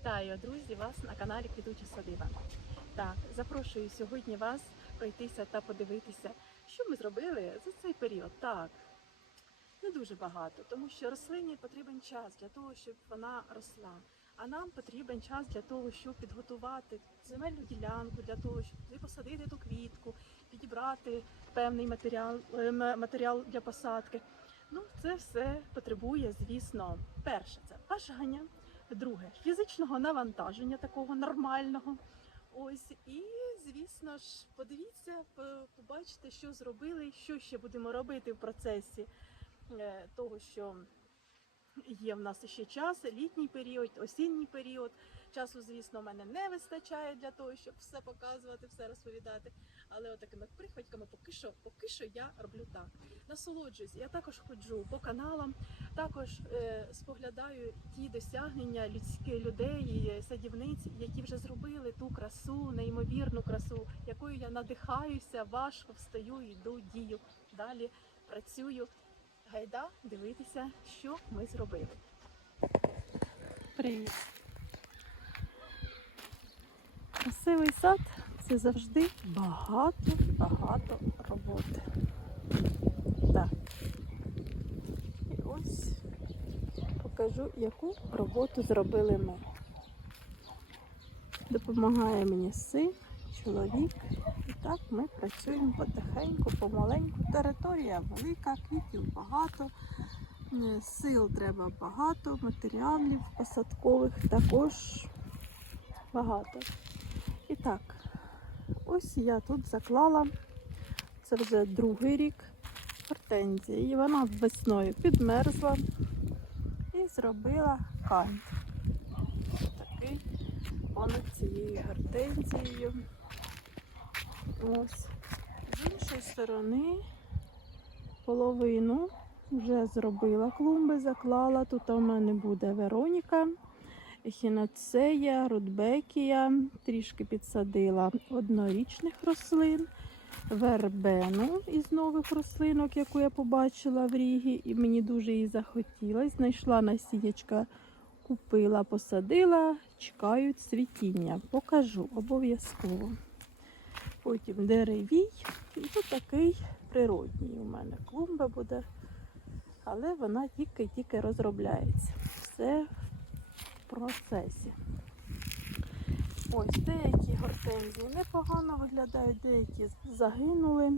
Вітаю, друзі, вас на каналі Квітуча Садиба. Так, запрошую сьогодні вас пройтися та подивитися, що ми зробили за цей період. Так, не дуже багато, тому що рослині потрібен час для того, щоб вона росла. А нам потрібен час для того, щоб підготувати земельну ділянку, для того, щоб посадити ту квітку, підібрати певний матеріал, е, матеріал для посадки. Ну, це все потребує, звісно, перше це бажання, друге фізичного навантаження такого нормального. Ось і звісно ж, подивіться, побачите, що зробили, що ще будемо робити в процесі е, того, що є в нас ще час, літній період, осінній період. Часу, звісно, в мене не вистачає для того, щоб все показувати, все розповідати. Але отакими прихватками поки що, поки що я роблю так. Насолоджуюсь. Я також ходжу по каналам, також е, споглядаю ті досягнення людських людей, е, садівниць, які вже зробили ту красу, неймовірну красу, якою я надихаюся, важко встаю, йду, дію. Далі працюю. Гайда дивитися, що ми зробили. Привіт! Красивий сад це завжди багато-багато роботи. Так. І ось покажу, яку роботу зробили ми. Допомагає мені син, чоловік. І так ми працюємо потихеньку, помаленьку. Територія велика, квітів багато, е, сил треба багато, матеріалів посадкових також багато. І так, ось я тут заклала, це вже другий рік гортензії. І вона весною підмерзла і зробила кант. Такий понад цією гортензією. Ось. З іншої сторони половину вже зробила клумби, заклала. Тут у мене буде Вероніка, ехінацея, рудбекія. Трішки підсадила однорічних рослин, вербену із нових рослинок, яку я побачила в Рігі, і мені дуже її захотілося. Знайшла насіячка, купила, посадила, чекають цвітіння. Покажу обов'язково. Потім деревій. І такий природній у мене клумба буде. Але вона тільки-тільки розробляється. Все процесі. Ось деякі гортензії непогано виглядають, деякі загинули.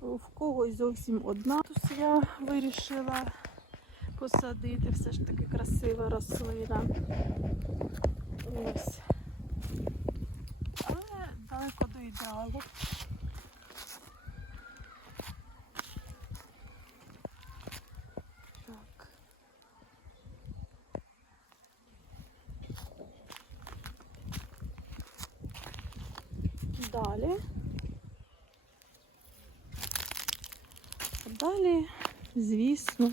В когось зовсім одна. Тут я вирішила посадити. Все ж таки красива рослина. Ось. Але далеко до ідеалу. Далі. Далі, звісно,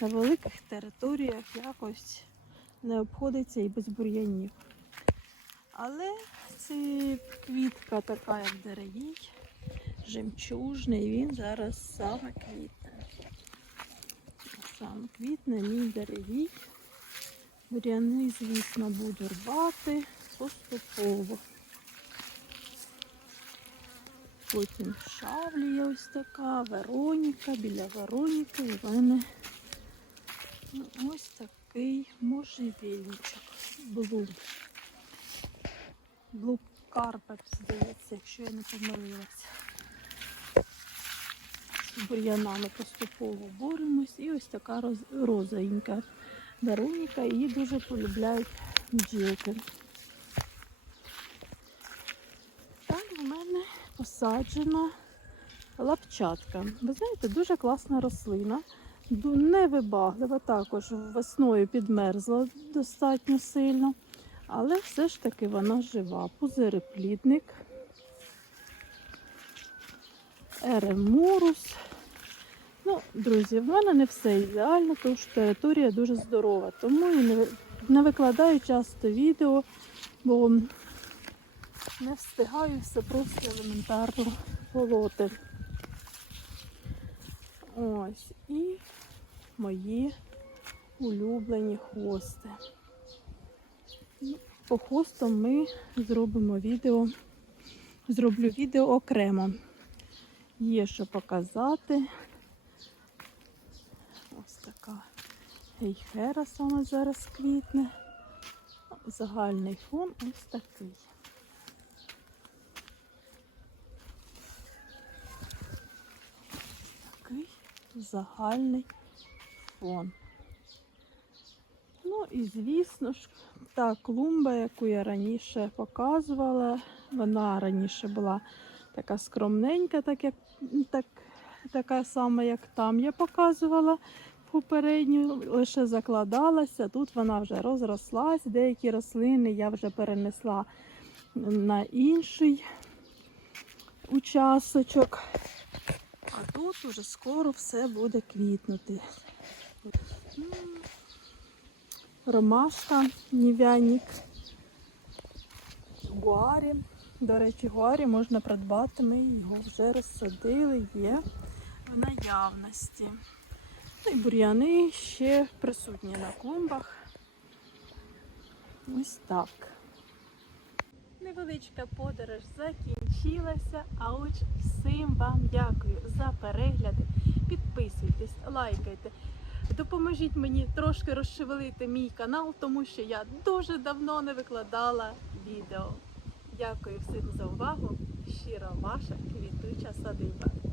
на великих територіях якось не обходиться і без бур'янів. Але це квітка така, як деревій, жемчужний, він зараз саме квітне. Саме квітне мій деревій. Бур'яни, звісно, буду рвати поступово. Потім шавлія ось така, Вероніка, біля Вероніки в мене ну, ось такий можжевільничок. Блум. Блу Карпет, здається, якщо я не помилилася. З бур'янами поступово боремось. І ось така роз... розовенька Вероніка. Її дуже полюбляють бджілки. Там в мене посаджена лапчатка. Ви знаєте, дуже класна рослина. Невибаглива, також весною підмерзла достатньо сильно. Але все ж таки вона жива. Пузиреплідник, еремурус. Ну, друзі, в мене не все ідеально, тому що територія дуже здорова. Тому і не викладаю часто відео, бо не встигаю все просто елементарно полоти. Ось. І мої улюблені хвости. По хостам ми зробимо відео. Зроблю відео окремо. Є що показати. Ось така гейхера саме зараз квітне. Загальний фон ось такий. Такий загальний фон. Ну і звісно ж, та клумба, яку я раніше показувала, вона раніше була така скромненька, так як так, така сама, як там я показувала попередню, лише закладалася. Тут вона вже розрослась. Деякі рослини я вже перенесла на інший учасочок. А тут уже скоро все буде квітнути. Ромашка, нів'яник, гуарі. До речі, гуарі можна придбати, ми його вже розсадили, є в наявності. Ну і бур'яни ще присутні на клумбах. Ось так. Невеличка подорож закінчилася, а отже, всім вам дякую за перегляди. Підписуйтесь, лайкайте. Допоможіть мені трошки розшевелити мій канал, тому що я дуже давно не викладала відео. Дякую всім за увагу. Щиро ваша квітуча садиба.